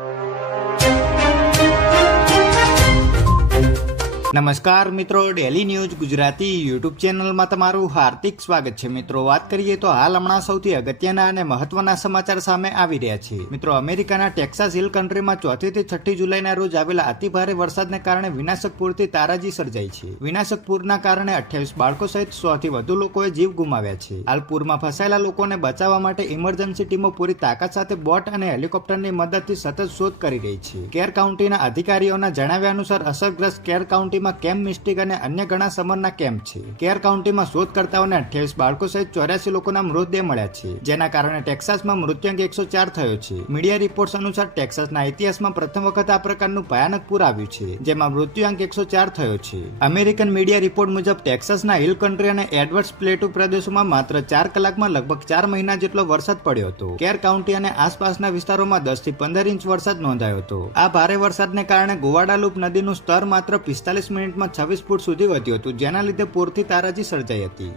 you. નમસ્કાર મિત્રો daily news Gujarati YouTube ચેનલમાં તમારું હાર્દિક સ્વાગત છે. મિત્રો, વાત કરીએ તો હાલ હમણાં સૌથી અગત્યના અને મહત્વના સમાચાર સામે આવી રહ્યા છે. મિત્રો, અમેરિકાના ટેક્સાસ હિલ કન્ટ્રીમાં ચોથી થી છઠ્ઠી જુલાઈના રોજ આવેલા અતિભારે વરસાદને કારણે વિનાશક પૂરથી તારાજી સર્જાઈ છે. વિનાશક પૂરના કારણે અઠ્યાવીસ બાળકો સહિત સો થી વધુ લોકોએ જીવ ગુમાવ્યા છે. હાલ પૂરમાં ફસાયેલા લોકોને બચાવવા માટે ઇમરજન્સી ટીમો પૂરી તાકાત સાથે બોટ અને હેલિકોપ્ટરની મદદથી સતત શોધ કરી રહી છે. કેર કાઉન્ટીના અધિકારીઓના જણાવ્યા અનુસાર અસરગ્રસ્ત કેર કાઉન્ટીમાં કેમ્પ મિસ્ટેક અને અન્ય ઘણા સમરના કેમ્પ છે? કેર કાઉન્ટીમાં શોધકર્તાઓને અઠ્યાવીસ બાળકો સહિત ચોર્યાસી લોકોના મૃતદેહ મળ્યા છે, જેના કારણે ટેક્સાસમાં મૃત્યુઆંક એકસો ચાર થયો છે. મીડિયા રિપોર્ટ્સ અનુસાર ટેક્સાસના ઇતિહાસમાં પ્રથમ વખત આ પ્રકારનું ભયાનક પૂર આવ્યું છે, જેમાં મૃત્યુઆંક એકસો ચાર થયો છે. અમેરિકન મીડિયા રિપોર્ટ મુજબ ટેક્સાસના હિલ કન્ટ્રી અને એડવર્ડ્સ પ્લેટુ પ્રદેશોમાં માત્ર ચાર કલાકમાં લગભગ ચાર મહિના જેટલો વરસાદ પડ્યો હતો. કેર કાઉન્ટી અને આસપાસના વિસ્તારોમાં દસથી પંદર ઇંચ વરસાદ નોંધાયો હતો. આ ભારે વરસાદને કારણે ગોવાડાલુપ નદીનું સ્તર માત્ર પિસ્તાલીસ મિનિટમાં છવ્વીસ ફૂટ સુધી વધ્યું હતું જેના લીધે પૂરથી તારાજી સર્જાઈ હતી.